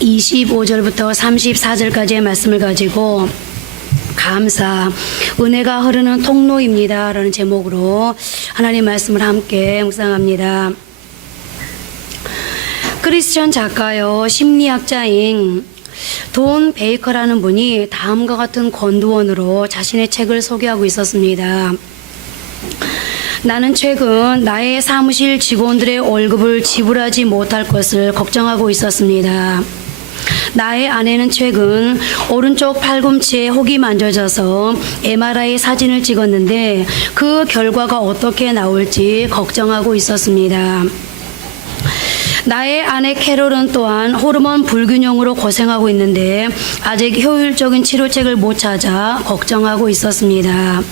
25절부터 34절까지의 말씀을 가지고 감사, 은혜가 흐르는 통로입니다 라는 제목으로 하나님 말씀을 함께 묵상합니다. 크리스천 작가요 심리학자인 돈 베이커라는 분이 다음과 같은 권두원으로 자신의 책을 소개하고 있었습니다. 나는 최근 나의 사무실 직원들의 월급을 지불하지 못할 것을 걱정하고 있었습니다. 나의 아내는 최근 오른쪽 팔꿈치에 혹이 만져져서 MRI 사진을 찍었는데 그 결과가 어떻게 나올지 걱정하고 있었습니다. 나의 아내 캐롤은 또한 호르몬 불균형으로 고생하고 있는데 아직 효율적인 치료책을 못 찾아 걱정하고 있었습니다.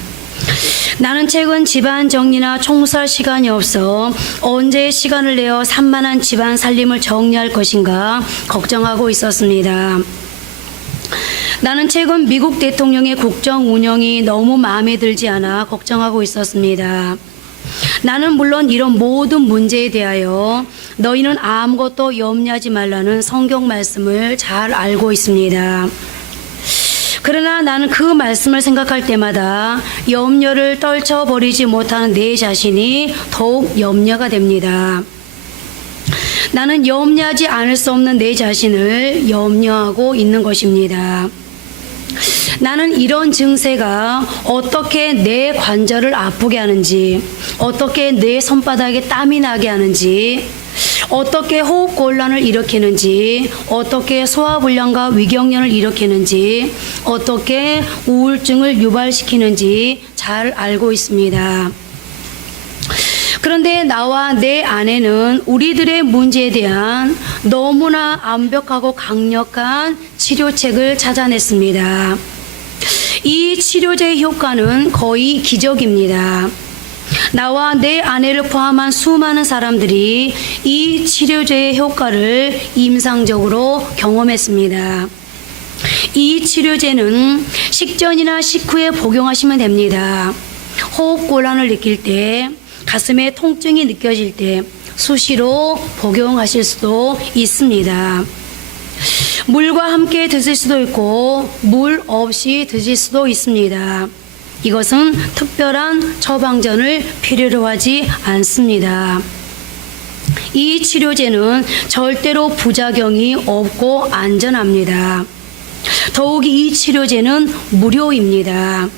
나는 최근 집안 정리나 청소할 시간이 없어 언제 시간을 내어 산만한 집안 살림을 정리할 것인가 걱정하고 있었습니다. 나는 최근 미국 대통령의 국정 운영이 너무 마음에 들지 않아 걱정하고 있었습니다. 나는 물론 이런 모든 문제에 대하여 너희는 아무것도 염려하지 말라는 성경 말씀을 잘 알고 있습니다. 그러나 나는 그 말씀을 생각할 때마다 염려를 떨쳐버리지 못하는 내 자신이 더욱 염려가 됩니다. 나는 염려하지 않을 수 없는 내 자신을 염려하고 있는 것입니다. 나는 이런 증세가 어떻게 내 관절을 아프게 하는지, 어떻게 내 손바닥에 땀이 나게 하는지, 어떻게 호흡곤란을 일으키는지, 어떻게 소화불량과 위경련을 일으키는지, 어떻게 우울증을 유발시키는지 잘 알고 있습니다. 그런데 나와 내 아내는 우리들의 문제에 대한 너무나 완벽하고 강력한 치료책을 찾아냈습니다. 이 치료제의 효과는 거의 기적입니다. 나와 내 아내를 포함한 수많은 사람들이 이 치료제의 효과를 임상적으로 경험했습니다. 이 치료제는 식전이나 식후에 복용하시면 됩니다. 호흡곤란을 느낄 때, 가슴에 통증이 느껴질 때 수시로 복용하실 수도 있습니다. 물과 함께 드실 수도 있고 물 없이 드실 수도 있습니다. 이것은 특별한 처방전을 필요로 하지 않습니다. 이 치료제는 절대로 부작용이 없고 안전합니다. 더욱이 이 치료제는 무료입니다.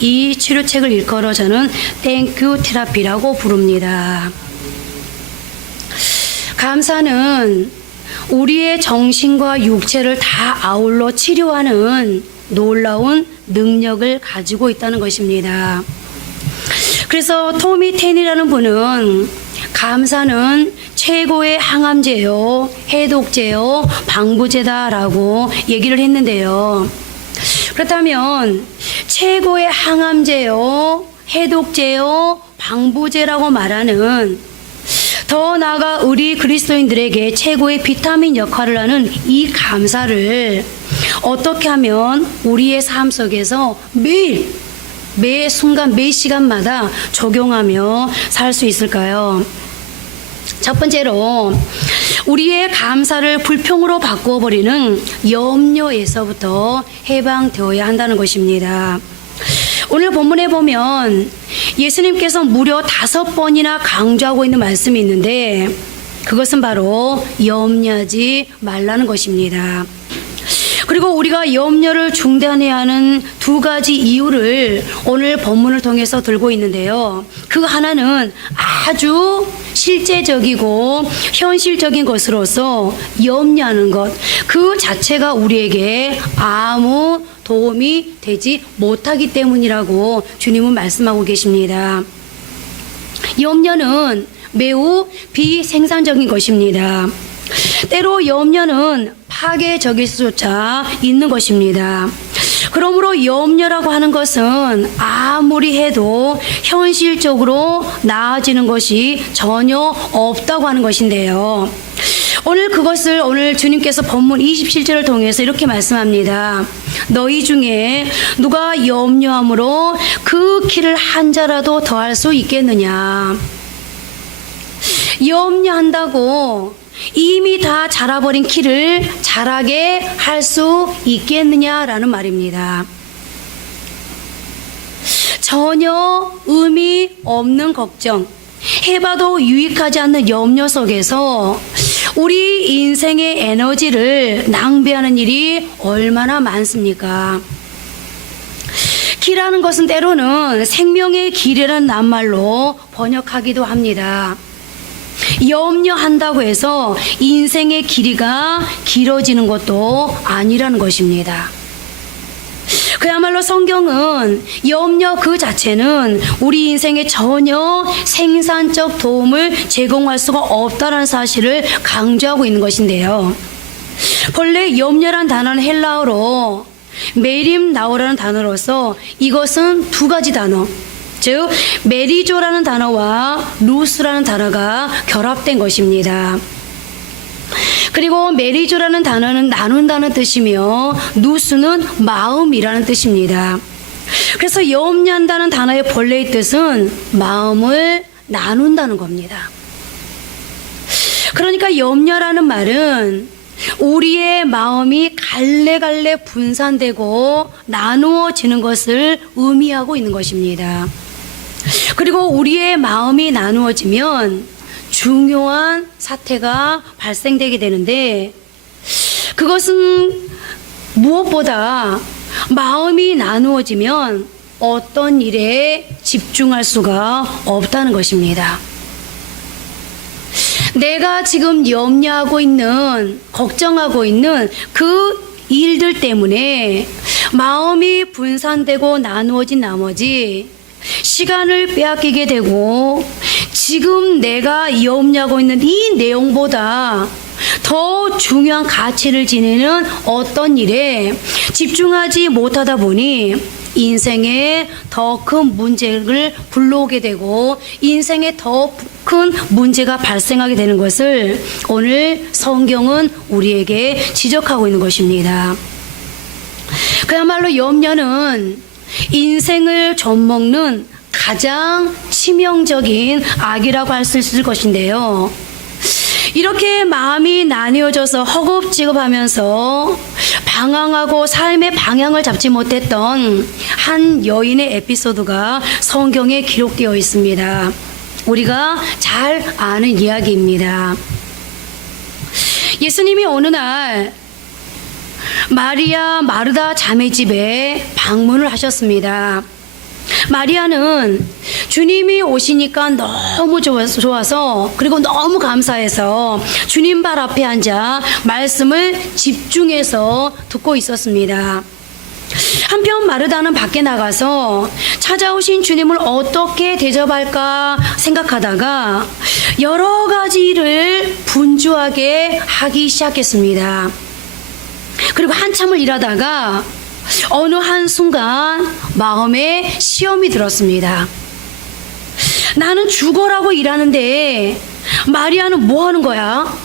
이 치료책을 일컬어 저는 땡큐 테라피라고 부릅니다. 감사는 우리의 정신과 육체를 다 아울러 치료하는 놀라운 능력을 가지고 있다는 것입니다. 그래서 토미 텐이라는 분은 감사는 최고의 항암제요, 해독제요, 방부제다라고 얘기를 했는데요. 그렇다면 최고의 항암제요, 해독제요, 방부제라고 말하는, 더 나아가 우리 그리스도인들에게 최고의 비타민 역할을 하는 이 감사를 어떻게 하면 우리의 삶 속에서 매일, 매 순간, 매 시간마다 적용하며 살 수 있을까요? 첫 번째로 우리의 감사를 불평으로 바꾸어버리는 염려에서부터 해방되어야 한다는 것입니다. 오늘 본문에 보면 예수님께서 무려 5번이나 강조하고 있는 말씀이 있는데 그것은 바로 염려하지 말라는 것입니다. 그리고 우리가 염려를 중단해야 하는 2가지 이유를 오늘 본문을 통해서 들고 있는데요. 그 하나는 아주 실제적이고 현실적인 것으로서 염려하는 것, 그 자체가 우리에게 아무 도움이 되지 못하기 때문이라고 주님은 말씀하고 계십니다. 염려는 매우 비생산적인 것입니다. 때로 염려는 파괴적일 수조차 있는 것입니다. 그러므로 염려라고 하는 것은 아무리 해도 현실적으로 나아지는 것이 전혀 없다고 하는 것인데요. 오늘 주님께서 본문 27절을 통해서 이렇게 말씀합니다. 너희 중에 누가 염려함으로 그 키를 한 자라도 더할 수 있겠느냐. 염려한다고 이미 다 자라버린 키를 자라게 할 수 있겠느냐라는 말입니다. 전혀 의미 없는 걱정, 해봐도 유익하지 않는 염려 속에서 우리 인생의 에너지를 낭비하는 일이 얼마나 많습니까? 키라는 것은 때로는 생명의 길이라는 낱말로 번역하기도 합니다. 염려한다고 해서 인생의 길이가 길어지는 것도 아니라는 것입니다. 그야말로 성경은 염려 그 자체는 우리 인생에 전혀 생산적 도움을 제공할 수가 없다는 사실을 강조하고 있는 것인데요. 본래 염려란 단어는 헬라어로 메림 나오라는 단어로서 이것은 두 가지 단어, 즉 메리조라는 단어와 루스라는 단어가 결합된 것입니다. 그리고 메리조라는 단어는 나눈다는 뜻이며 누스는 마음이라는 뜻입니다. 그래서 염려한다는 단어의 본래의 뜻은 마음을 나눈다는 겁니다. 그러니까 염려라는 말은 우리의 마음이 갈래갈래 분산되고 나누어지는 것을 의미하고 있는 것입니다. 그리고 우리의 마음이 나누어지면 중요한 사태가 발생되게 되는데, 그것은 무엇보다 마음이 나누어지면 어떤 일에 집중할 수가 없다는 것입니다. 내가 지금 염려하고 있는, 걱정하고 있는 그 일들 때문에 마음이 분산되고 나누어진 나머지 시간을 빼앗기게 되고, 지금 내가 염려하고 있는 이 내용보다 더 중요한 가치를 지니는 어떤 일에 집중하지 못하다 보니 인생에 더 큰 문제를 불러오게 되고 인생에 더 큰 문제가 발생하게 되는 것을 오늘 성경은 우리에게 지적하고 있는 것입니다. 그야말로 염려는 인생을 좀먹는 가장 치명적인 악이라고 할 수 있을 것인데요. 이렇게 마음이 나뉘어져서 허겁지겁하면서 방황하고 삶의 방향을 잡지 못했던 한 여인의 에피소드가 성경에 기록되어 있습니다. 우리가 잘 아는 이야기입니다. 예수님이 어느 날 마리아, 마르다 자매 집에 방문을 하셨습니다. 마리아는 주님이 오시니까 너무 좋아서 그리고 너무 감사해서 주님 발 앞에 앉아 말씀을 집중해서 듣고 있었습니다. 한편 마르다는 밖에 나가서 찾아오신 주님을 어떻게 대접할까 생각하다가 여러 가지 일을 분주하게 하기 시작했습니다. 그리고 한참을 일하다가 어느 한순간 마음에 시험이 들었습니다. 나는 죽어라고 일하는데 마리아는 뭐 하는 거야?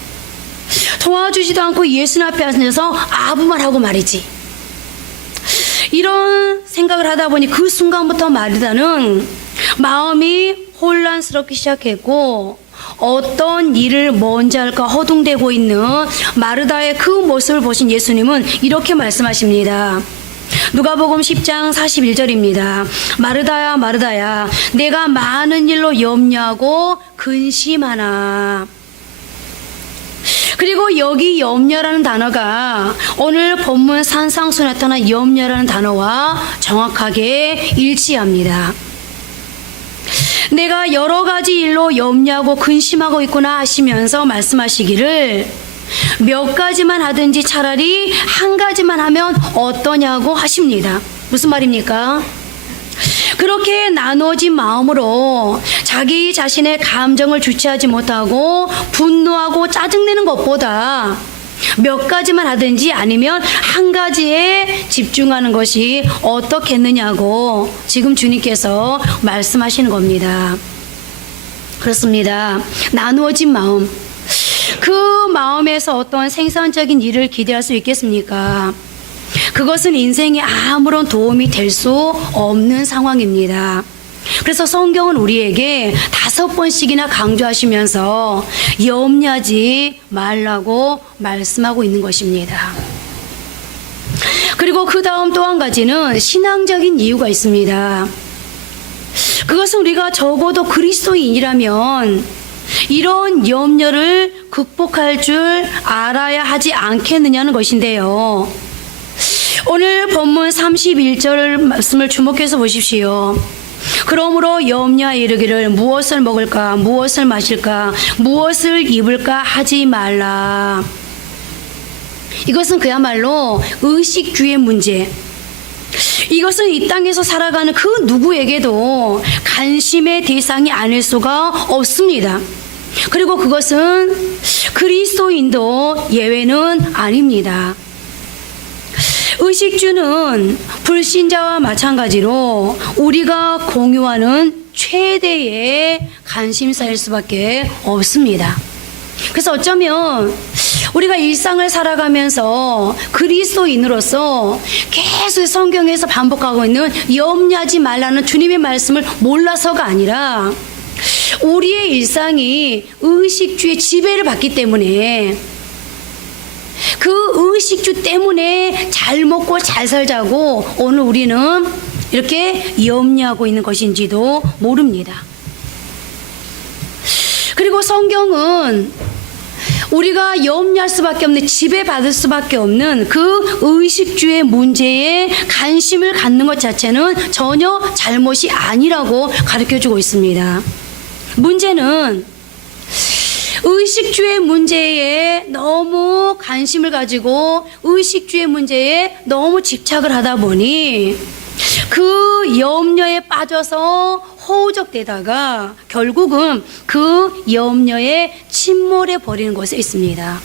도와주지도 않고 예수님 앞에 앉아서 아부만 하고 말이지. 이런 생각을 하다 보니 그 순간부터 마르다는 마음이 혼란스럽기 시작했고, 어떤 일을 먼저 할까 허둥대고 있는 마르다의 그 모습을 보신 예수님은 이렇게 말씀하십니다. 누가복음 10장 41절입니다. 마르다야 마르다야, 내가 많은 일로 염려하고 근심하나. 그리고 여기 염려라는 단어가 오늘 본문 산상수에 나타난 염려라는 단어와 정확하게 일치합니다. 내가 여러 가지 일로 염려하고 근심하고 있구나 하시면서 말씀하시기를 몇 가지만 하든지 차라리 한 가지만 하면 어떠냐고 하십니다. 무슨 말입니까? 그렇게 나눠진 마음으로 자기 자신의 감정을 주체하지 못하고 분노하고 짜증내는 것보다 몇 가지만 하든지 아니면 한 가지에 집중하는 것이 어떻겠느냐고 지금 주님께서 말씀하시는 겁니다. 그렇습니다. 나누어진 마음, 그 마음에서 어떤 생산적인 일을 기대할 수 있겠습니까? 그것은 인생에 아무런 도움이 될 수 없는 상황입니다. 그래서 성경은 우리에게 5번씩이나 강조하시면서 염려하지 말라고 말씀하고 있는 것입니다. 그리고 그 다음 또 한 가지는 신앙적인 이유가 있습니다. 그것은 우리가 적어도 그리스도인이라면 이런 염려를 극복할 줄 알아야 하지 않겠느냐는 것인데요. 오늘 본문 31절 말씀을 주목해서 보십시오. 그러므로 염려하여 이르기를 무엇을 먹을까 무엇을 마실까 무엇을 입을까 하지 말라. 이것은 그야말로 의식주의 문제. 이것은 이 땅에서 살아가는 그 누구에게도 관심의 대상이 아닐 수가 없습니다. 그리고 그것은 그리스도인도 예외는 아닙니다. 의식주는 불신자와 마찬가지로 우리가 공유하는 최대의 관심사일 수밖에 없습니다. 그래서 어쩌면 우리가 일상을 살아가면서 그리스도인으로서 계속 성경에서 반복하고 있는 염려하지 말라는 주님의 말씀을 몰라서가 아니라 우리의 일상이 의식주의 지배를 받기 때문에 그 의식주 때문에 잘 먹고 잘 살자고 오늘 우리는 이렇게 염려하고 있는 것인지도 모릅니다. 그리고 성경은 우리가 염려할 수밖에 없는, 지배받을 수밖에 없는 그 의식주의 문제에 관심을 갖는 것 자체는 전혀 잘못이 아니라고 가르쳐주고 있습니다. 문제는 의식주의 문제에 너무 관심을 가지고 의식주의 문제에 너무 집착을 하다 보니 그 염려에 빠져서 허우적대다가 결국은 그 염려에 침몰해 버리는 것에 있습니다.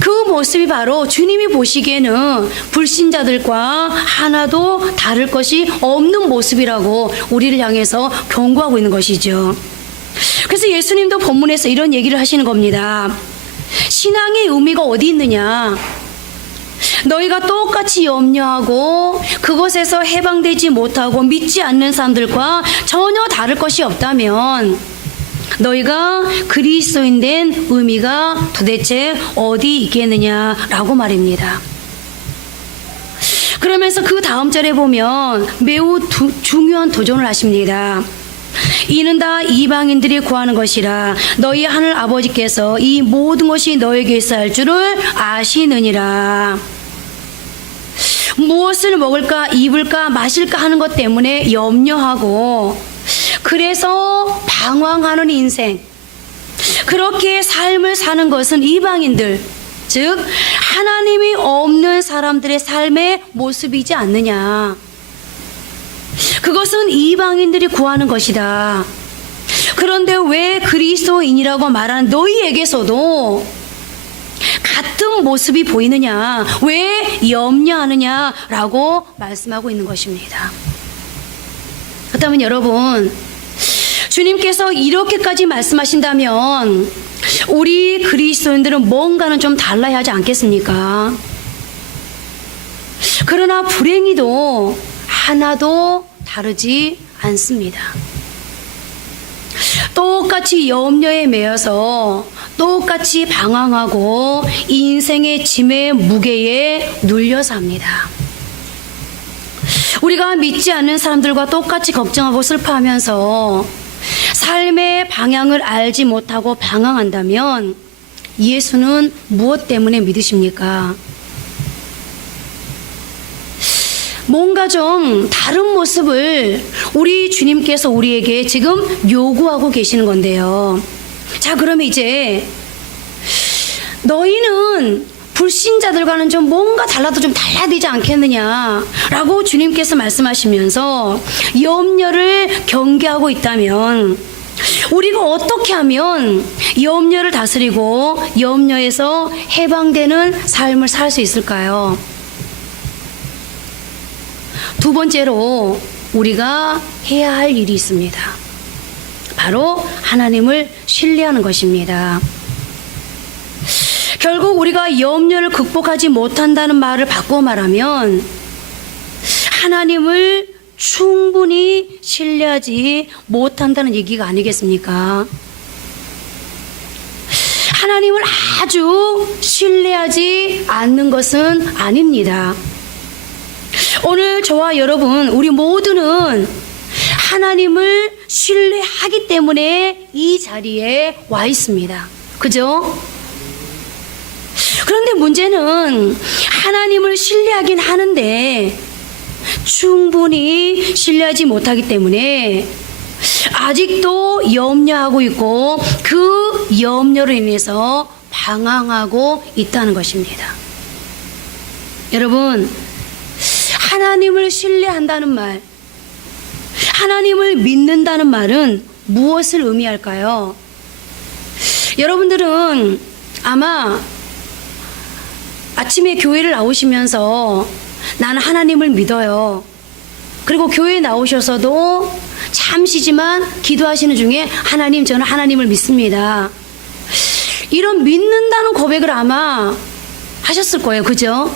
그 모습이 바로 주님이 보시기에는 불신자들과 하나도 다를 것이 없는 모습이라고 우리를 향해서 경고하고 있는 것이죠. 그래서 예수님도 본문에서 이런 얘기를 하시는 겁니다. 신앙의 의미가 어디 있느냐? 너희가 똑같이 염려하고 그것에서 해방되지 못하고 믿지 않는 사람들과 전혀 다를 것이 없다면 너희가 그리스도인 된 의미가 도대체 어디 있겠느냐라고 말입니다. 그러면서 그 다음 절에 보면 매우 중요한 도전을 하십니다. 이는 다 이방인들이 구하는 것이라 너희 하늘 아버지께서 이 모든 것이 너에게 있어야 할 줄을 아시느니라. 무엇을 먹을까 입을까 마실까 하는 것 때문에 염려하고 그래서 방황하는 인생, 그렇게 삶을 사는 것은 이방인들, 즉 하나님이 없는 사람들의 삶의 모습이지 않느냐. 그것은 이방인들이 구하는 것이다. 그런데 왜 그리스도인이라고 말하는 너희에게서도 같은 모습이 보이느냐, 왜 염려하느냐라고 말씀하고 있는 것입니다. 그렇다면 여러분, 주님께서 이렇게까지 말씀하신다면 우리 그리스도인들은 뭔가는 좀 달라야 하지 않겠습니까? 그러나 불행히도 하나도 다르지 않습니다. 똑같이 염려에 매여서 똑같이 방황하고 인생의 짐의 무게에 눌려 삽니다. 우리가 믿지 않는 사람들과 똑같이 걱정하고 슬퍼하면서 삶의 방향을 알지 못하고 방황한다면 예수는 무엇 때문에 믿으십니까? 뭔가 좀 다른 모습을 우리 주님께서 우리에게 지금 요구하고 계시는 건데요. 자, 그러면 이제 너희는 불신자들과는 좀 뭔가 달라도 좀 달라야 되지 않겠느냐라고 주님께서 말씀하시면서 염려를 경계하고 있다면 우리가 어떻게 하면 염려를 다스리고 염려에서 해방되는 삶을 살 수 있을까요? 두 번째로 우리가 해야 할 일이 있습니다. 바로 하나님을 신뢰하는 것입니다. 결국 우리가 염려를 극복하지 못한다는 말을 바꾸어 말하면 하나님을 충분히 신뢰하지 못한다는 얘기가 아니겠습니까? 하나님을 아주 신뢰하지 않는 것은 아닙니다. 오늘 저와 여러분, 우리 모두는 하나님을 신뢰하기 때문에 이 자리에 와 있습니다. 그죠? 그런데 문제는 하나님을 신뢰하긴 하는데 충분히 신뢰하지 못하기 때문에 아직도 염려하고 있고 그 염려로 인해서 방황하고 있다는 것입니다. 여러분, 하나님을 신뢰한다는 말, 하나님을 믿는다는 말은 무엇을 의미할까요? 여러분들은 아마 아침에 교회를 나오시면서 나는 하나님을 믿어요. 그리고 교회에 나오셔서도 잠시지만 기도하시는 중에 하나님, 저는 하나님을 믿습니다. 이런 믿는다는 고백을 아마 하셨을 거예요. 그죠?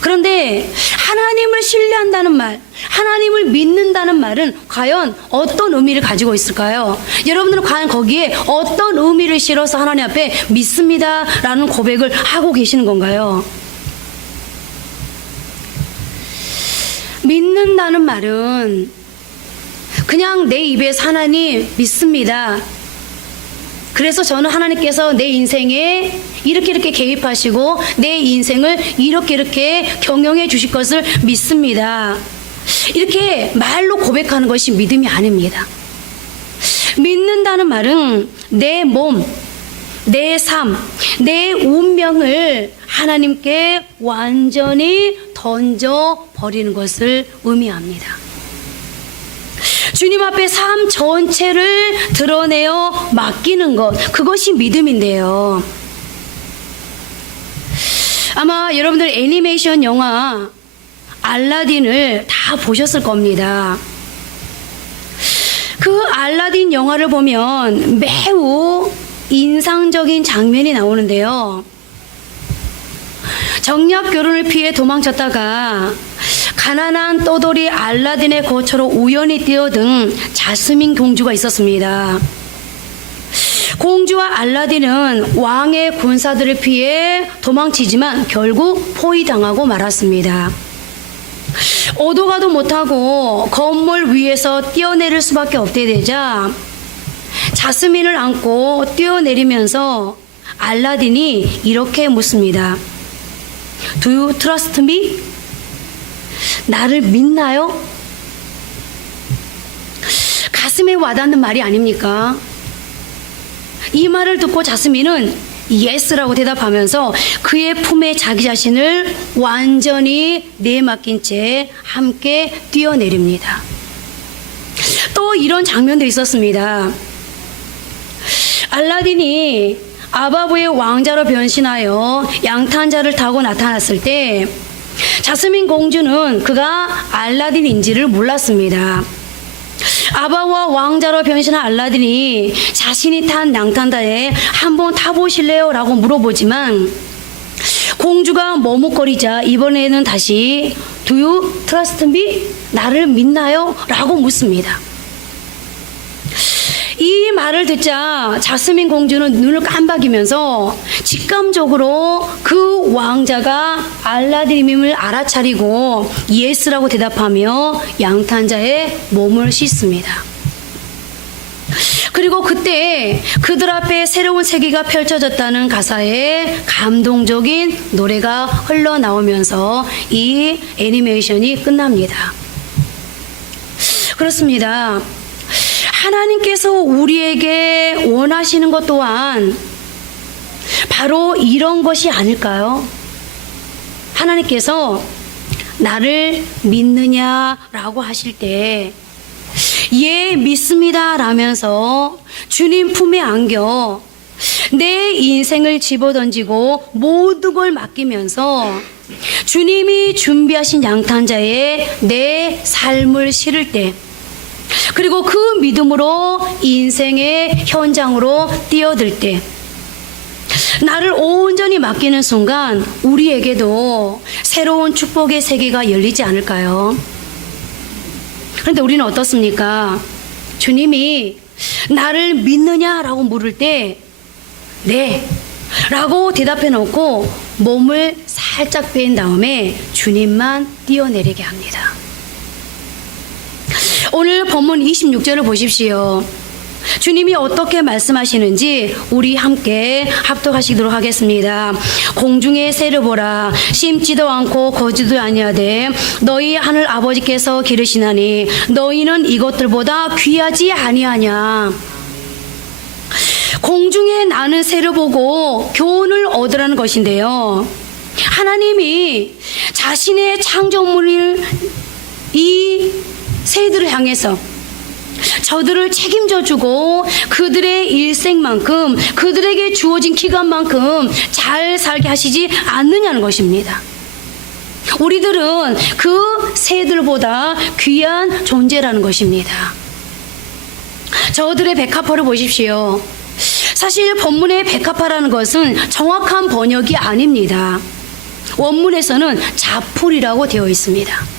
그런데 하나님을 신뢰한다는 말, 하나님을 믿는다는 말은 과연 어떤 의미를 가지고 있을까요? 여러분들은 과연 거기에 어떤 의미를 실어서 하나님 앞에 믿습니다 라는 고백을 하고 계시는 건가요? 믿는다는 말은 그냥 내 입에서 하나님 믿습니다. 그래서 저는 하나님께서 내 인생에 이렇게 개입하시고 내 인생을 이렇게 경영해 주실 것을 믿습니다. 이렇게 말로 고백하는 것이 믿음이 아닙니다. 믿는다는 말은 내 몸, 내 삶, 내 운명을 하나님께 완전히 던져버리는 것을 의미합니다. 주님 앞에 삶 전체를 드러내어 맡기는 것, 그것이 믿음인데요. 아마 여러분들 애니메이션 영화 알라딘을 다 보셨을 겁니다. 그 알라딘 영화를 보면 매우 인상적인 장면이 나오는데요. 정략 결혼을 피해 도망쳤다가 가난한 떠돌이 알라딘의 거처로 우연히 뛰어든 자스민 공주가 있었습니다. 공주와 알라딘은 왕의 군사들을 피해 도망치지만 결국 포위당하고 말았습니다. 오도 가도 못하고 건물 위에서 뛰어내릴 수밖에 없게 되자 자스민을 안고 뛰어내리면서 알라딘이 이렇게 묻습니다. Do you trust me? 나를 믿나요? 가슴에 와닿는 말이 아닙니까? 이 말을 듣고 자스민은 예스라고 대답하면서 그의 품에 자기 자신을 완전히 내맡긴 채 함께 뛰어내립니다. 또 이런 장면도 있었습니다. 알라딘이 아바부의 왕자로 변신하여 양탄자를 타고 나타났을 때 자스민 공주는 그가 알라딘인지를 몰랐습니다. 아바와 왕자로 변신한 알라딘이 자신이 탄 양탄자에 한번 타보실래요? 라고 물어보지만 공주가 머뭇거리자 이번에는 다시 Do you trust me? 나를 믿나요? 라고 묻습니다. 이 말을 듣자 자스민 공주는 눈을 깜박이면서 직감적으로 그 왕자가 알라딘임을 알아차리고 예스라고 대답하며 양탄자에 몸을 씻습니다. 그리고 그때 그들 앞에 새로운 세계가 펼쳐졌다는 가사에 감동적인 노래가 흘러나오면서 이 애니메이션이 끝납니다. 그렇습니다. 하나님께서 우리에게 원하시는 것 또한 바로 이런 것이 아닐까요? 하나님께서 나를 믿느냐라고 하실 때 예, 믿습니다 라면서 주님 품에 안겨 내 인생을 집어던지고 모든 걸 맡기면서 주님이 준비하신 양탄자에 내 삶을 실을 때, 그리고 그 믿음으로 인생의 현장으로 뛰어들 때, 나를 온전히 맡기는 순간 우리에게도 새로운 축복의 세계가 열리지 않을까요? 그런데 우리는 어떻습니까? 주님이 나를 믿느냐라고 물을 때 네 라고 대답해 놓고 몸을 살짝 베인 다음에 주님만 뛰어내리게 합니다. 오늘 본문 26절을 보십시오. 주님이 어떻게 말씀하시는지 우리 함께 합독하시도록 하겠습니다. 공중의 새를 보라. 심지도 않고 거지도 아니하되 너희 하늘 아버지께서 기르시나니 너희는 이것들보다 귀하지 아니하냐. 공중에 나는 새를 보고 교훈을 얻으라는 것인데요. 하나님이 자신의 창조물을 이 새들을 향해서 저들을 책임져 주고 그들의 일생만큼 그들에게 주어진 기간만큼 잘 살게 하시지 않느냐는 것입니다. 우리들은 그 새들보다 귀한 존재라는 것입니다. 저들의 백합화를 보십시오. 사실 본문의 백합화라는 것은 정확한 번역이 아닙니다. 원문에서는 자풀이라고 되어 있습니다.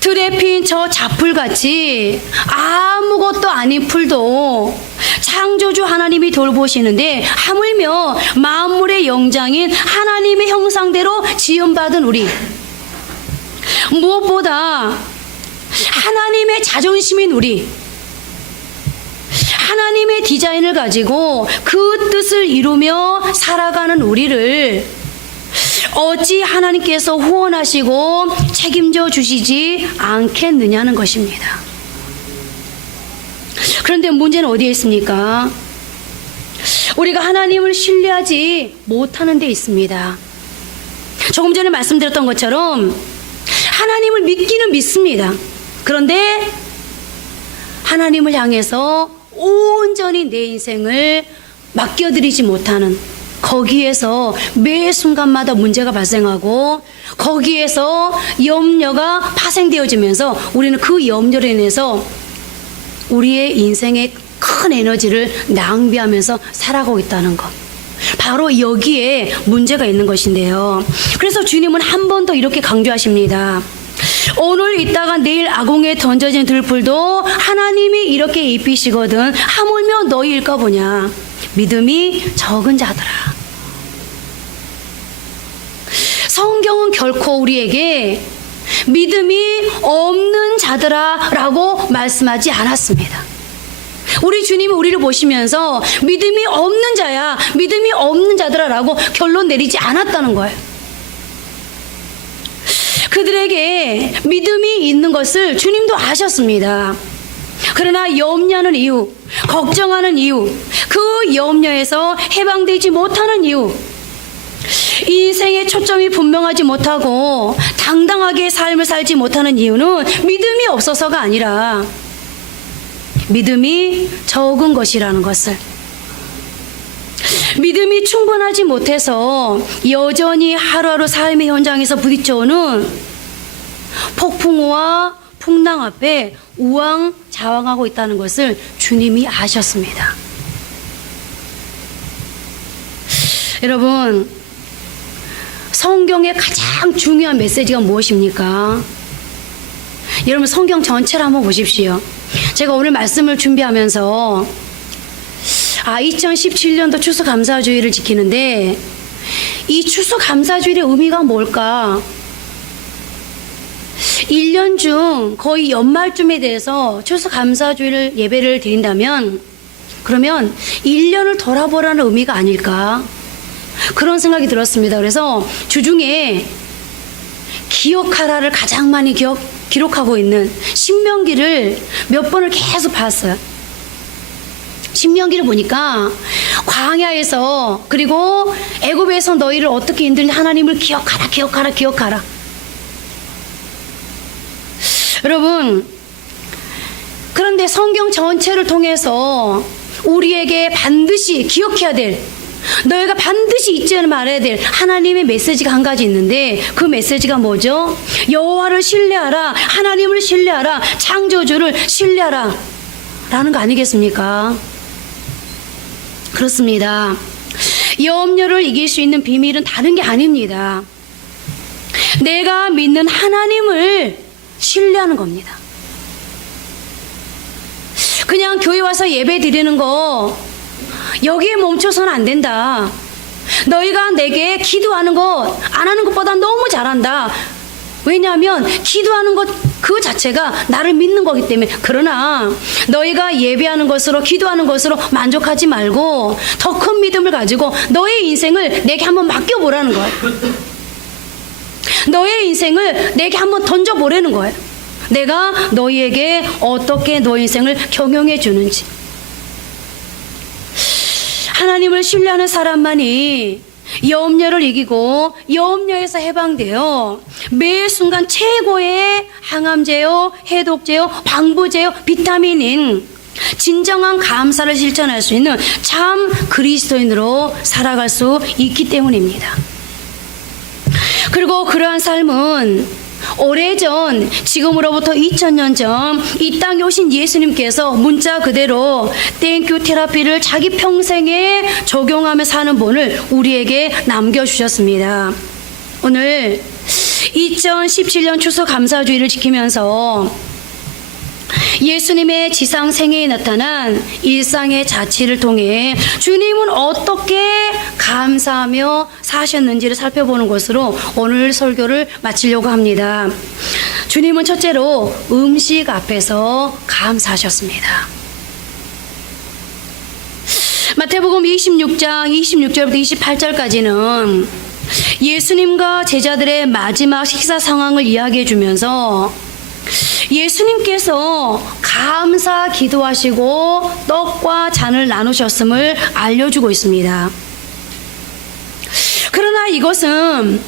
들에 핀 저 자풀같이 아무것도 아닌 풀도 창조주 하나님이 돌보시는데 하물며 만물의 영장인 하나님의 형상대로 지음받은 우리, 무엇보다 하나님의 자존심인 우리, 하나님의 디자인을 가지고 그 뜻을 이루며 살아가는 우리를 어찌 하나님께서 후원하시고 책임져 주시지 않겠느냐는 것입니다. 그런데 문제는 어디에 있습니까? 우리가 하나님을 신뢰하지 못하는 데 있습니다. 조금 전에 말씀드렸던 것처럼 하나님을 믿기는 믿습니다. 그런데 하나님을 향해서 온전히 내 인생을 맡겨드리지 못하는, 거기에서 매 순간마다 문제가 발생하고 거기에서 염려가 파생되어지면서 우리는 그 염려로 인해서 우리의 인생의 큰 에너지를 낭비하면서 살아가고 있다는 것, 바로 여기에 문제가 있는 것인데요. 그래서 주님은 한 번 더 이렇게 강조하십니다. 오늘 있다가 내일 아궁에 던져진 들풀도 하나님이 이렇게 입히시거든 하물며 너희일까 보냐. 믿음이 적은 자들아. 성경은 결코 우리에게 믿음이 없는 자들아 라고 말씀하지 않았습니다. 우리 주님이 우리를 보시면서 믿음이 없는 자야, 믿음이 없는 자들아 라고 결론 내리지 않았다는 거예요. 그들에게 믿음이 있는 것을 주님도 아셨습니다. 그러나 염려하는 이유, 걱정하는 이유, 그 염려에서 해방되지 못하는 이유, 인생의 초점이 분명하지 못하고 당당하게 삶을 살지 못하는 이유는 믿음이 없어서가 아니라 믿음이 적은 것이라는 것을, 믿음이 충분하지 못해서 여전히 하루하루 삶의 현장에서 부딪혀오는 폭풍우와 풍랑 앞에 우왕좌왕하고 있다는 것을 주님이 아셨습니다. 여러분, 성경의 가장 중요한 메시지가 무엇입니까? 여러분, 성경 전체를 한번 보십시오. 제가 오늘 말씀을 준비하면서 2017년도 추수감사주의를 지키는데 이 추수감사주의의 의미가 뭘까? 1년 중 거의 연말쯤에 대해서 추수감사주의를 예배를 드린다면 그러면 1년을 돌아보라는 의미가 아닐까? 그런 생각이 들었습니다. 그래서 주중에 기억하라를 가장 많이 기록하고 있는 신명기를 몇 번을 계속 봤어요. 신명기를 보니까 광야에서 그리고 애굽에서 너희를 어떻게 인도했는지 하나님을 기억하라, 기억하라, 기억하라. 여러분, 그런데 성경 전체를 통해서 우리에게 반드시 기억해야 될, 너희가 반드시 잊지 말아야 될 하나님의 메시지가 한 가지 있는데 그 메시지가 뭐죠? 여호와를 신뢰하라, 하나님을 신뢰하라, 창조주를 신뢰하라 라는 거 아니겠습니까? 그렇습니다. 염려를 이길 수 있는 비밀은 다른 게 아닙니다. 내가 믿는 하나님을 신뢰하는 겁니다. 그냥 교회 와서 예배 드리는 거 여기에 멈춰서는 안 된다. 너희가 내게 기도하는 것 안 하는 것보다 너무 잘한다. 왜냐하면 기도하는 것 그 자체가 나를 믿는 거기 때문에. 그러나 너희가 예배하는 것으로 기도하는 것으로 만족하지 말고 더 큰 믿음을 가지고 너의 인생을 내게 한번 맡겨보라는 거예요. 너의 인생을 내게 한번 던져보라는 거예요. 내가 너희에게 어떻게 너의 인생을 경영해 주는지. 하나님을 신뢰하는 사람만이 염려를 이기고 염려에서 해방되어 매 순간 최고의 항암제요, 해독제요, 방부제요, 비타민인 진정한 감사를 실천할 수 있는 참 그리스도인으로 살아갈 수 있기 때문입니다. 그리고 그러한 삶은 오래전, 지금으로부터 2000년 전 이 땅에 오신 예수님께서 문자 그대로 땡큐 테라피를 자기 평생에 적용하며 사는 본을 우리에게 남겨주셨습니다. 오늘 2017년 추수감사주의를 지키면서 예수님의 지상 생애에 나타난 일상의 자취를 통해 주님은 어떻게 감사하며 사셨는지를 살펴보는 것으로 오늘 설교를 마치려고 합니다. 주님은 첫째로 음식 앞에서 감사하셨습니다. 마태복음 26장 26절부터 28절까지는 예수님과 제자들의 마지막 식사 상황을 이야기해 주면서 예수님께서 감사 기도하시고 떡과 잔을 나누셨음을 알려주고 있습니다. 그러나 이것은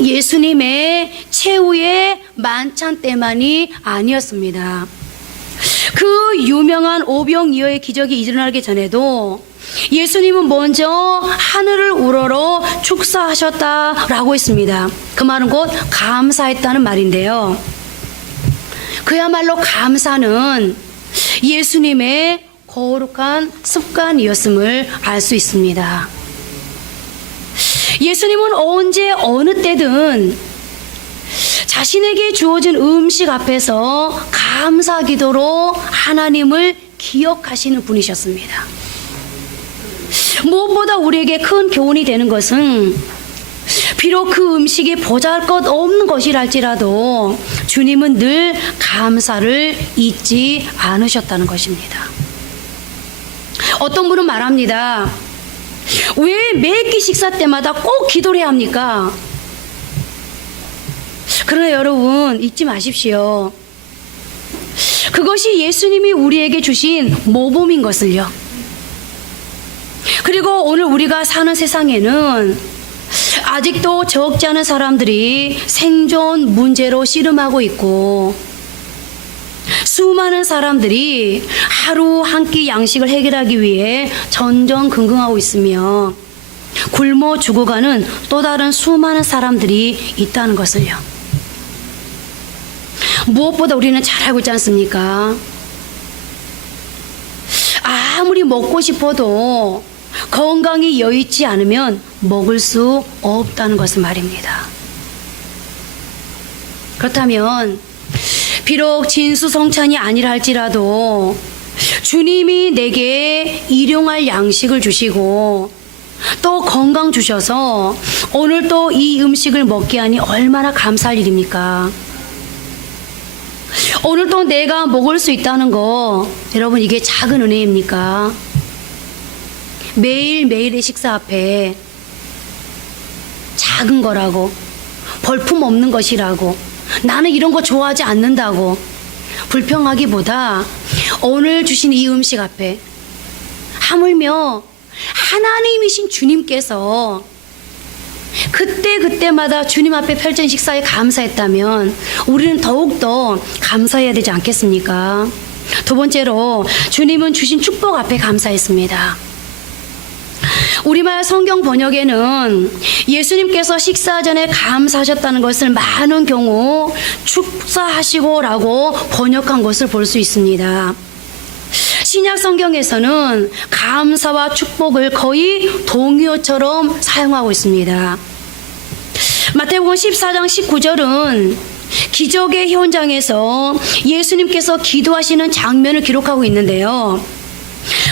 예수님의 최후의 만찬 때만이 아니었습니다. 그 유명한 오병이어의 기적이 일어나기 전에도 예수님은 먼저 하늘을 우러러 축사하셨다라고 했습니다. 그 말은 곧 감사했다는 말인데요. 그야말로 감사는 예수님의 거룩한 습관이었음을 알 수 있습니다. 예수님은 언제 어느 때든 자신에게 주어진 음식 앞에서 감사 기도로 하나님을 기억하시는 분이셨습니다. 무엇보다 우리에게 큰 교훈이 되는 것은 비록 그 음식이 보잘것 없는 것이랄지라도 주님은 늘 감사를 잊지 않으셨다는 것입니다. 어떤 분은 말합니다. 왜 매끼 식사 때마다 꼭 기도를 해야 합니까? 그러나 여러분 잊지 마십시오. 그것이 예수님이 우리에게 주신 모범인 것을요. 그리고 오늘 우리가 사는 세상에는 아직도 적지 않은 사람들이 생존 문제로 씨름하고 있고 수많은 사람들이 하루 한 끼 양식을 해결하기 위해 전전긍긍하고 있으며 굶어 죽어가는 또 다른 수많은 사람들이 있다는 것을요. 무엇보다 우리는 잘 알고 있지 않습니까? 아무리 먹고 싶어도 건강이 여의치 않으면 먹을 수 없다는 것을 말입니다. 그렇다면 비록 진수성찬이 아니라 할지라도 주님이 내게 일용할 양식을 주시고 또 건강 주셔서 오늘 또 이 음식을 먹게 하니 얼마나 감사할 일입니까? 오늘 또 내가 먹을 수 있다는 거 여러분 이게 작은 은혜입니까? 매일매일의 식사 앞에 작은 거라고 볼품 없는 것이라고 나는 이런 거 좋아하지 않는다고 불평하기보다 오늘 주신 이 음식 앞에 하물며 하나님이신 주님께서 그때마다 주님 앞에 펼쳐진 식사에 감사했다면 우리는 더욱더 감사해야 되지 않겠습니까? 두 번째로 주님은 주신 축복 앞에 감사했습니다. 우리말 성경 번역에는 예수님께서 식사 전에 감사하셨다는 것을 많은 경우 축사하시고라고 번역한 것을 볼 수 있습니다. 신약 성경에서는 감사와 축복을 거의 동요처럼 사용하고 있습니다. 마태복음 14장 19절은 기적의 현장에서 예수님께서 기도하시는 장면을 기록하고 있는데요.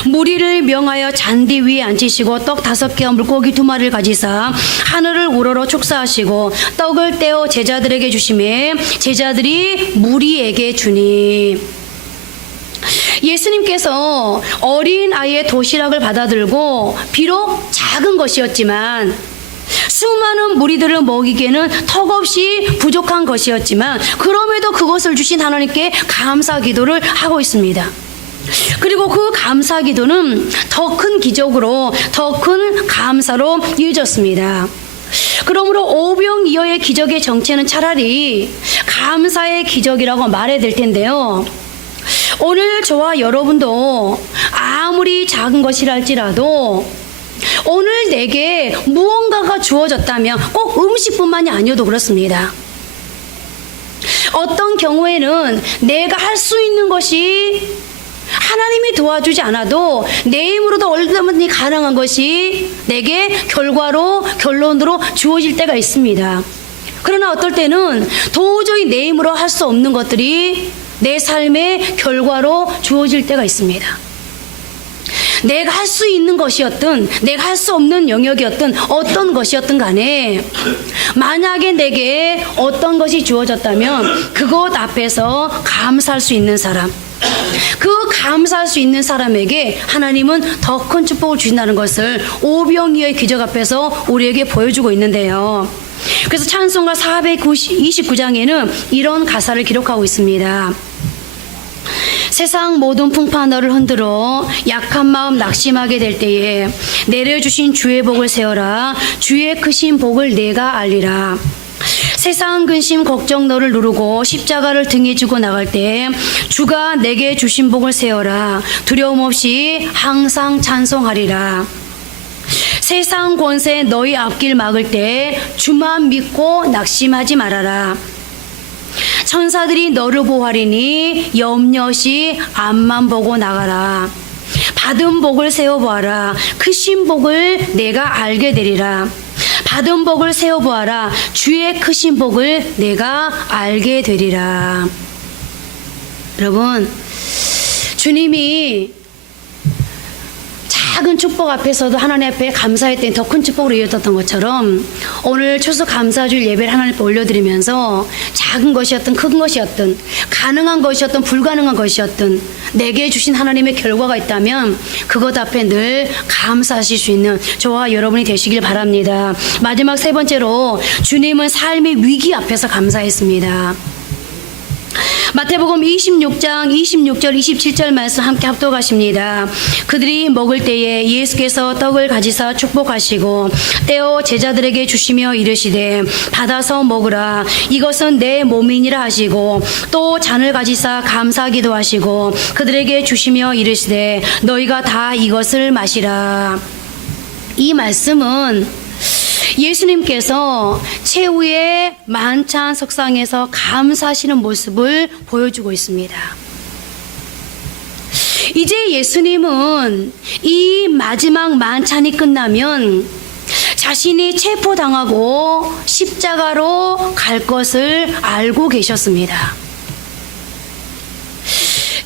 무리를 명하여 잔디 위에 앉히시고 떡 5개와 물고기 2마리를 가지사 하늘을 우러러 축사하시고 떡을 떼어 제자들에게 주시매 제자들이 무리에게 주니. 예수님께서 어린 아이의 도시락을 받아들고 비록 작은 것이었지만 수많은 무리들을 먹이기에는 턱없이 부족한 것이었지만 그럼에도 그것을 주신 하나님께 감사 기도를 하고 있습니다. 그리고 그 감사 기도는 더 큰 기적으로, 더 큰 감사로 이어졌습니다. 그러므로 오병이어의 기적의 정체는 차라리 감사의 기적이라고 말해야 될 텐데요. 오늘 저와 여러분도 아무리 작은 것이라 할지라도 오늘 내게 무언가가 주어졌다면 꼭 음식뿐만이 아니어도 그렇습니다. 어떤 경우에는 내가 할 수 있는 것이 하나님이 도와주지 않아도 내 힘으로도 얼마든지 가능한 것이 내게 결론으로 주어질 때가 있습니다. 그러나 어떨 때는 도저히 내 힘으로 할 수 없는 것들이 내 삶의 결과로 주어질 때가 있습니다. 내가 할 수 있는 것이었든 내가 할 수 없는 영역이었든 어떤 것이었든 간에 만약에 내게 어떤 것이 주어졌다면 그것 앞에서 감사할 수 있는 사람, 그 감사할 수 있는 사람에게 하나님은 더 큰 축복을 주신다는 것을 오병이어의 기적 앞에서 우리에게 보여주고 있는데요. 그래서 찬송가 429장에는 이런 가사를 기록하고 있습니다. 세상 모든 풍파 너를 흔들어 약한 마음 낙심하게 될 때에 내려주신 주의 복을 세어라. 주의 크신 복을 내가 알리라. 세상 근심 걱정 너를 누르고 십자가를 등에 지고 나갈 때 주가 내게 주신 복을 세어라. 두려움 없이 항상 찬송하리라. 세상 권세 너희 앞길 막을 때 주만 믿고 낙심하지 말아라. 천사들이 너를 보호하리니 염려시 앞만 보고 나가라. 받은 복을 세어보아라. 크신 복을 내가 알게 되리라. 받은 복을 세어보아라. 주의 크신 복을 내가 알게 되리라. 여러분, 주님이 작은 축복 앞에서도 하나님 앞에 감사했더니 더 큰 축복으로 이어졌던 것처럼 오늘 추수감사주일 예배를 하나님 앞에 올려드리면서 작은 것이었든 큰 것이었든 가능한 것이었든 불가능한 것이었든 내게 주신 하나님의 결과가 있다면 그것 앞에 늘 감사하실 수 있는 저와 여러분이 되시길 바랍니다. 마지막 세 번째로 주님은 삶의 위기 앞에서 감사했습니다. 마태복음 26장 26절 27절 말씀 함께 합독하십니다. 그들이 먹을 때에 예수께서 떡을 가지사 축복하시고 떼어 제자들에게 주시며 이르시되 받아서 먹으라. 이것은 내 몸이니라 하시고 또 잔을 가지사 감사하기도 하시고 그들에게 주시며 이르시되 너희가 다 이것을 마시라. 이 말씀은 예수님께서 최후의 만찬 석상에서 감사하시는 모습을 보여주고 있습니다. 이제 예수님은 이 마지막 만찬이 끝나면 자신이 체포당하고 십자가로 갈 것을 알고 계셨습니다.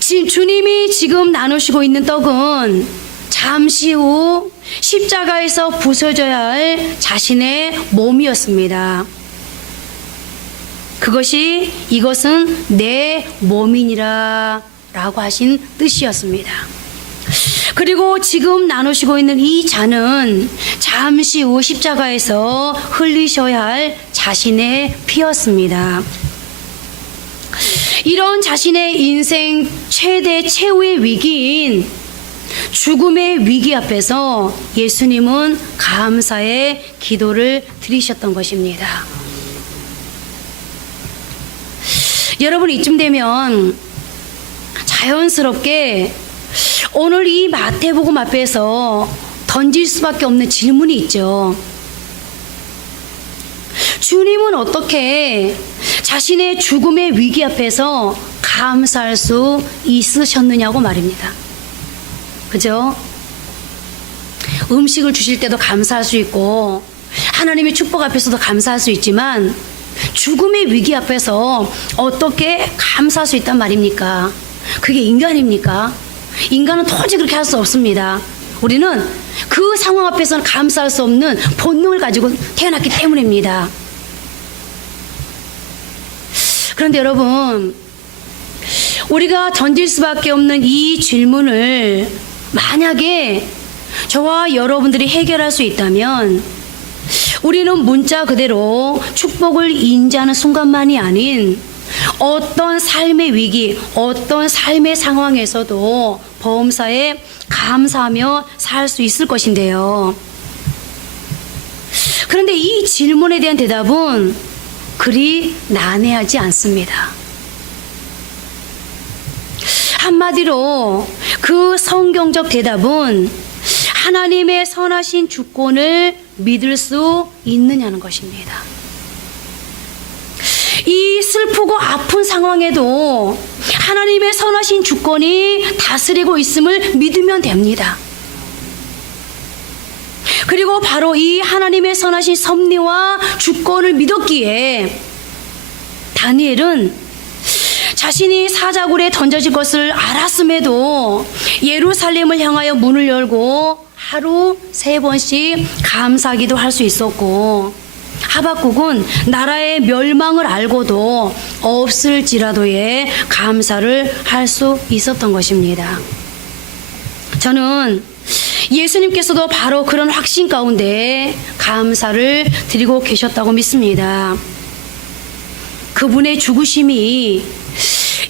주님이 지금 나누시고 있는 떡은 잠시 후 십자가에서 부서져야 할 자신의 몸이었습니다. 이것은 내 몸이니라 라고 하신 뜻이었습니다. 그리고 지금 나누시고 있는 이 잔은 잠시 후 십자가에서 흘리셔야 할 자신의 피였습니다. 이런 자신의 인생 최후의 위기인 죽음의 위기 앞에서 예수님은 감사의 기도를 드리셨던 것입니다. 여러분, 이쯤 되면 자연스럽게 오늘 이 마태복음 앞에서 던질 수밖에 없는 질문이 있죠. 주님은 어떻게 자신의 죽음의 위기 앞에서 감사할 수 있으셨느냐고 말입니다. 그죠? 음식을 주실 때도 감사할 수 있고 하나님의 축복 앞에서도 감사할 수 있지만 죽음의 위기 앞에서 어떻게 감사할 수 있단 말입니까? 그게 인간입니까? 인간은 도저히 그렇게 할 수 없습니다. 우리는 그 상황 앞에서는 감사할 수 없는 본능을 가지고 태어났기 때문입니다. 그런데 여러분, 우리가 던질 수밖에 없는 이 질문을 만약에 저와 여러분들이 해결할 수 있다면 우리는 문자 그대로 축복을 인지하는 순간만이 아닌 어떤 삶의 위기, 어떤 삶의 상황에서도 보험사에 감사하며 살 수 있을 것인데요. 그런데 이 질문에 대한 대답은 그리 난해하지 않습니다. 한마디로 그 성경적 대답은 하나님의 선하신 주권을 믿을 수 있느냐는 것입니다. 이 슬프고 아픈 상황에도 하나님의 선하신 주권이 다스리고 있음을 믿으면 됩니다. 그리고 바로 이 하나님의 선하신 섭리와 주권을 믿었기에 다니엘은 자신이 사자굴에 던져질 것을 알았음에도 예루살렘을 향하여 문을 열고 하루 3번씩 감사기도 할 수 있었고, 하박국은 나라의 멸망을 알고도 없을지라도의 감사를 할 수 있었던 것입니다. 저는 예수님께서도 바로 그런 확신 가운데 감사를 드리고 계셨다고 믿습니다. 그분의 죽으심이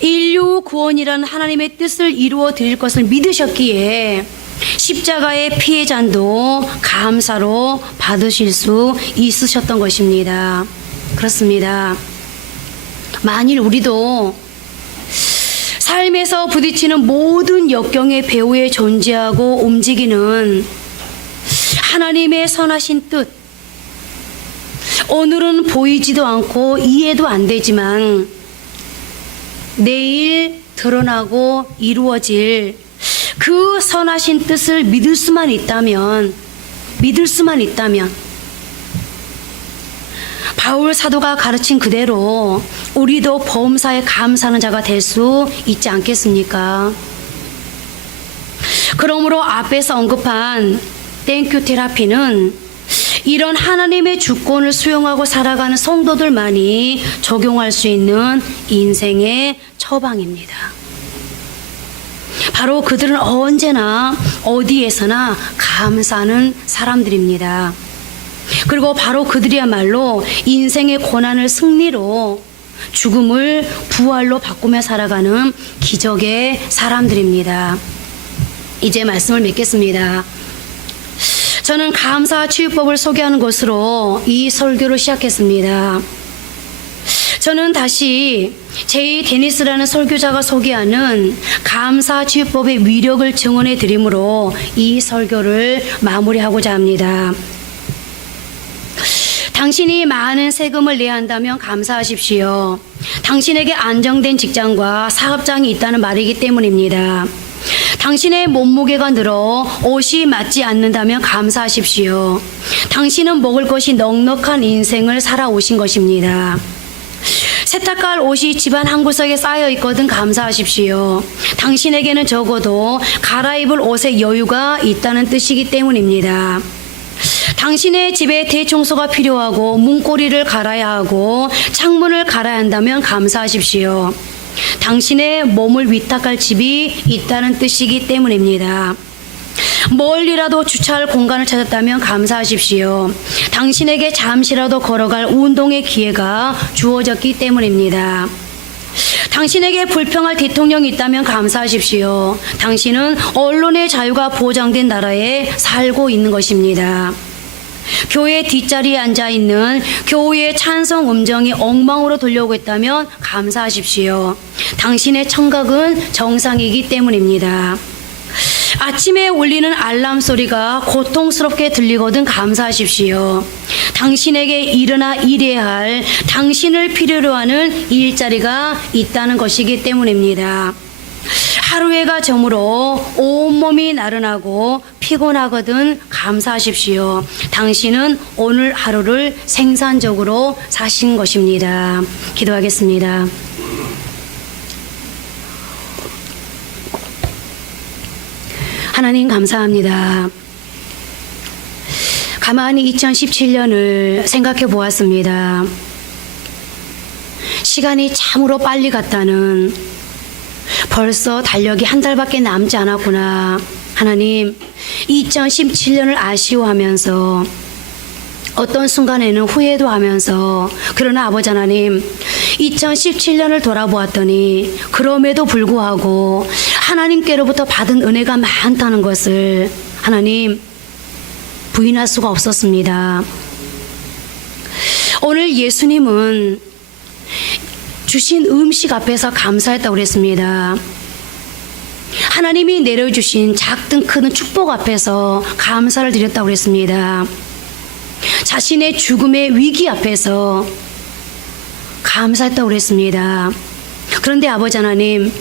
인류 구원이라는 하나님의 뜻을 이루어 드릴 것을 믿으셨기에 십자가의 피의 잔도 감사로 받으실 수 있으셨던 것입니다. 그렇습니다. 만일 우리도 삶에서 부딪히는 모든 역경의 배후에 존재하고 움직이는 하나님의 선하신 뜻, 오늘은 보이지도 않고 이해도 안 되지만 내일 드러나고 이루어질 그 선하신 뜻을 믿을 수만 있다면 바울 사도가 가르친 그대로 우리도 보험사에 감사하는 자가 될 수 있지 않겠습니까? 그러므로 앞에서 언급한 땡큐 테라피는 이런 하나님의 주권을 수용하고 살아가는 성도들만이 적용할 수 있는 인생의 처방입니다. 바로 그들은 언제나 어디에서나 감사하는 사람들입니다. 그리고 바로 그들이야말로 인생의 고난을 승리로, 죽음을 부활로 바꾸며 살아가는 기적의 사람들입니다. 이제 말씀을 맺겠습니다. 저는 감사 치유법을 소개하는 것으로 이 설교를 시작했습니다. 저는 다시 제이 데니스라는 설교자가 소개하는 감사 치유법의 위력을 증언해 드림으로 이 설교를 마무리하고자 합니다. 당신이 많은 세금을 내야 한다면 감사하십시오. 당신에게 안정된 직장과 사업장이 있다는 말이기 때문입니다. 당신의 몸무게가 늘어 옷이 맞지 않는다면 감사하십시오. 당신은 먹을 것이 넉넉한 인생을 살아오신 것입니다. 세탁할 옷이 집안 한 구석에 쌓여 있거든 감사하십시오. 당신에게는 적어도 갈아입을 옷에 여유가 있다는 뜻이기 때문입니다. 당신의 집에 대청소가 필요하고 문고리를 갈아야 하고 창문을 갈아야 한다면 감사하십시오. 당신의 몸을 위탁할 집이 있다는 뜻이기 때문입니다. 멀리라도 주차할 공간을 찾았다면 감사하십시오. 당신에게 잠시라도 걸어갈 운동의 기회가 주어졌기 때문입니다. 당신에게 불평할 대통령이 있다면 감사하십시오. 당신은 언론의 자유가 보장된 나라에 살고 있는 것입니다. 교회 뒷자리에 앉아있는 교회의 찬송 음정이 엉망으로 들려오고 있다면 감사하십시오. 당신의 청각은 정상이기 때문입니다. 아침에 울리는 알람 소리가 고통스럽게 들리거든 감사하십시오. 당신에게 일어나 일해야 할 당신을 필요로 하는 일자리가 있다는 것이기 때문입니다. 하루해가 저물어 온몸이 나른하고 피곤하거든 감사하십시오. 당신은 오늘 하루를 생산적으로 사신 것입니다. 기도하겠습니다. 하나님 감사합니다. 가만히 2017년을 생각해 보았습니다. 시간이 참으로 빨리 갔다는, 벌써 달력이 한 달밖에 남지 않았구나. 하나님, 2017년을 아쉬워하면서 어떤 순간에는 후회도 하면서, 그러나 아버지 하나님, 2017년을 돌아보았더니 그럼에도 불구하고 하나님께로부터 받은 은혜가 많다는 것을 하나님 부인할 수가 없었습니다. 오늘 예수님은 주신 음식 앞에서 감사했다고 그랬습니다. 하나님이 내려주신 작든 크든 축복 앞에서 감사를 드렸다고 그랬습니다. 자신의 죽음의 위기 앞에서 감사했다고 그랬습니다. 그런데 아버지 하나님,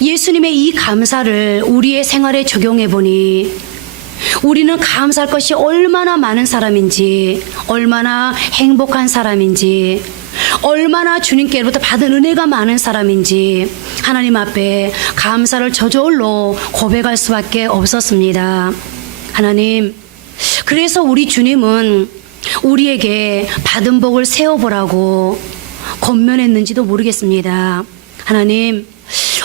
예수님의 이 감사를 우리의 생활에 적용해 보니 우리는 감사할 것이 얼마나 많은 사람인지, 얼마나 행복한 사람인지, 얼마나 주님께로부터 받은 은혜가 많은 사람인지 하나님 앞에 감사를 저절로 고백할 수밖에 없었습니다. 하나님, 그래서 우리 주님은 우리에게 받은 복을 세어보라고 권면했는지도 모르겠습니다. 하나님,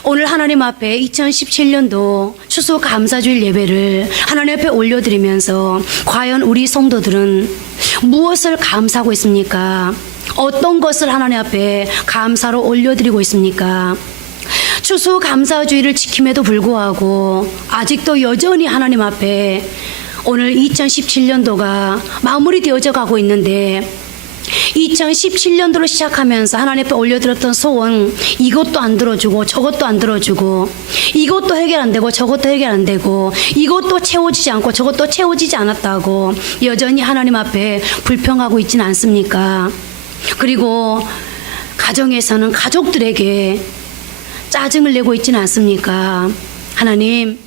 오늘 하나님 앞에 2017년도 추수 감사주일 예배를 하나님 앞에 올려드리면서 과연 우리 성도들은 무엇을 감사하고 있습니까? 어떤 것을 하나님 앞에 감사로 올려드리고 있습니까? 추수 감사주일을 지킴에도 불구하고 아직도 여전히 하나님 앞에 오늘 2017년도가 마무리되어져 가고 있는데, 2017년도를 시작하면서 하나님 앞에 올려드렸던 소원, 이것도 안 들어주고 저것도 안 들어주고, 이것도 해결 안 되고 저것도 해결 안 되고, 이것도 채워지지 않고 저것도 채워지지 않았다고 여전히 하나님 앞에 불평하고 있지는 않습니까? 그리고 가정에서는 가족들에게 짜증을 내고 있지는 않습니까? 하나님,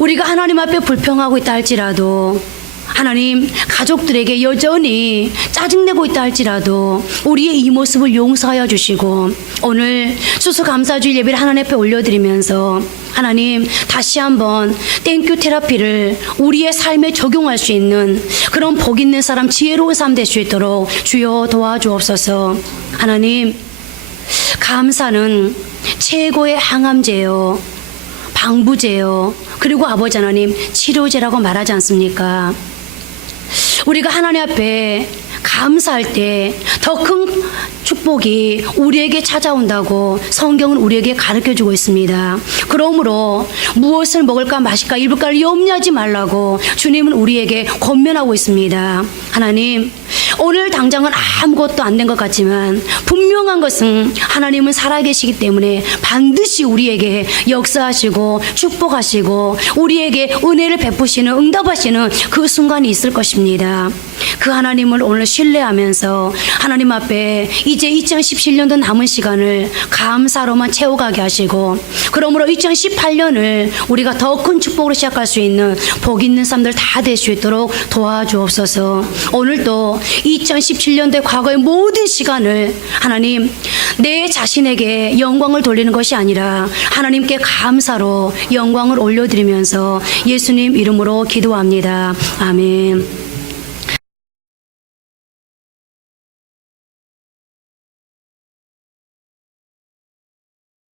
우리가 하나님 앞에 불평하고 있다 할지라도, 하나님, 가족들에게 여전히 짜증내고 있다 할지라도 우리의 이 모습을 용서하여 주시고, 오늘 추수감사주일 예배를 하나님 앞에 올려드리면서 하나님, 다시 한번 땡큐 테라피를 우리의 삶에 적용할 수 있는 그런 복 있는 사람, 지혜로운 삶 될 수 있도록 주여 도와주옵소서. 하나님, 감사는 최고의 항암제요, 방부제요, 그리고 아버지 하나님 치료제라고 말하지 않습니까? 우리가 하나님 앞에 감사할 때 더 큰 축복이 우리에게 찾아온다고 성경은 우리에게 가르쳐주고 있습니다. 그러므로 무엇을 먹을까 마실까 입을까를 염려하지 말라고 주님은 우리에게 권면하고 있습니다. 하나님, 오늘 당장은 아무것도 안 된 것 같지만 분명한 것은 하나님은 살아계시기 때문에 반드시 우리에게 역사하시고 축복하시고 우리에게 은혜를 베푸시는, 응답하시는 그 순간이 있을 것입니다. 그 하나님을 오늘 신뢰하면서 하나님 앞에 이제 2017년도 남은 시간을 감사로만 채워가게 하시고, 그러므로 2018년을 우리가 더 큰 축복으로 시작할 수 있는 복 있는 삶들 다 될 수 있도록 도와주옵소서. 오늘도 2017년도의 과거의 모든 시간을 하나님, 내 자신에게 영광을 돌리는 것이 아니라 하나님께 감사로 영광을 올려드리면서 예수님 이름으로 기도합니다. 아멘.